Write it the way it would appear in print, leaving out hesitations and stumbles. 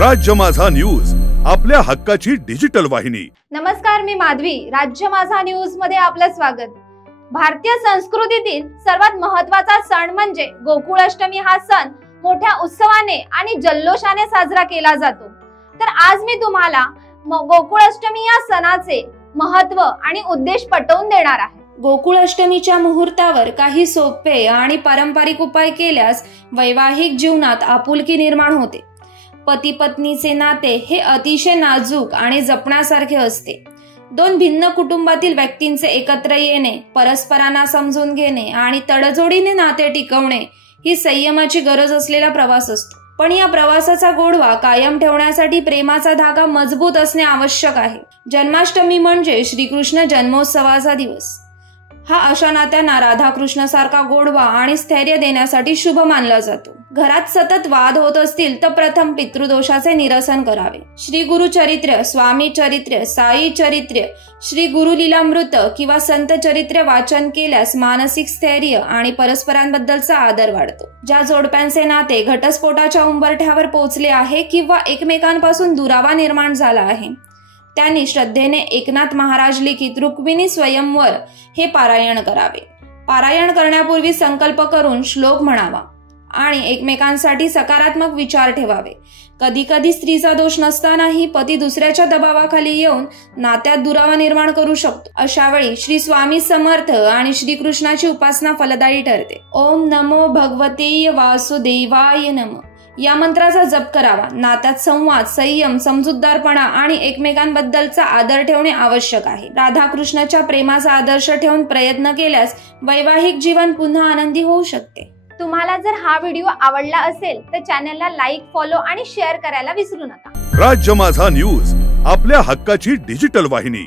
राज्य माझा न्यूज, आपल्या हक्काची डिजिटल वाहिनी। नमस्कार, मी माधवी। राज्य माझा न्यूज मध्ये आपलं स्वागत। भारतीय संस्कृतीतील सर्वात महत्त्वाचा सण म्हणजे गोकुळाष्टमी। हा सण मोठ्या उत्सवाने आणि जल्लोषाने साजरा केला जातो। तर आज मी तुम्हाला गोकुळाष्टमी या सणाचे महत्त्व आणि उद्देश पटवून देणार आहे। गोकुळाष्टमीच्या मुहूर्तावर काही सोपे आणि पारंपरिक उपाय केल्यास वैवाहिक जीवनात आपुलकी निर्माण होते। पती पत्नीचे नाते हे अतिशय नाजूक आणि जपण्यासारखे असते। दोन भिन्न कुटुंबातील व्यक्तींचे एकत्र येणे, परस्परांना समजून घेणे आणि तडजोडीने नाते टिकवणे ही संयमाची गरज असलेला प्रवास असतो। पण या प्रवासाचा गोडवा कायम ठेवण्यासाठी प्रेमाचा धागा मजबूत असणे आवश्यक आहे। जन्माष्टमी म्हणजे श्रीकृष्ण जन्मोत्सवाचा दिवस। हा अशा नात्यांना राधाकृष्ण सारखा गोडवा आणि स्थैर्य देण्यासाठी शुभ मानला जातो। घरात सतत वाद होत असतील तर प्रथम पितृदोषाचे निरसन करावे। श्री गुरु चरित्र, स्वामी चरित्र, साई चरित्र, श्री गुरु लीलामृत किंवा संत चरित्र वाचन केल्यास मानसिक स्थैर्य आणि परस्परांबद्दलचा आदर वाढतो। ज्या जोडप्यांचे नाते घटस्फोटाच्या उंबरठ्यावर पोहोचले आहे किंवा एकमेकांपासून दुरावा निर्माण झाला आहे, त्यांनी श्रद्धेने एकनाथ महाराज लिखित रुक्मिणी स्वयंवर हे पारायण करावे। पारायण करण्यापूर्वी संकल्प करून श्लोक म्हणावा आणि एकमेकांसाठी सकारात्मक विचार ठेवावे। कधी कधी स्त्रीचा दोष नसतानाही पती दुसऱ्याच्या दबावाखाली येऊन नात्यात दुरावा निर्माण करू शकतो। अशा वेळी श्री स्वामी समर्थ आणि श्रीकृष्णाची उपासना फलदायी ठरते। ओम नमो भगवते वासुदेवाय नमः या मंत्राचा जप करावा। नात्यात संवाद, संयम, समजूतदारपणा आणि एकमेकांबद्दलचा आदर ठेवणे आवश्यक आहे। राधाकृष्णाच्या प्रेमाचा आदर्श ठेवून प्रयत्न केल्यास वैवाहिक जीवन पुन्हा आनंदी होऊ शकते। तुम्हाला जर हा व्हिडिओ आवडला असेल तर चॅनलला लाईक, फॉलो आणि शेअर करायला विसरू नका। राज्य माझा न्यूज, आपल्या हक्काची डिजिटल वाहिनी।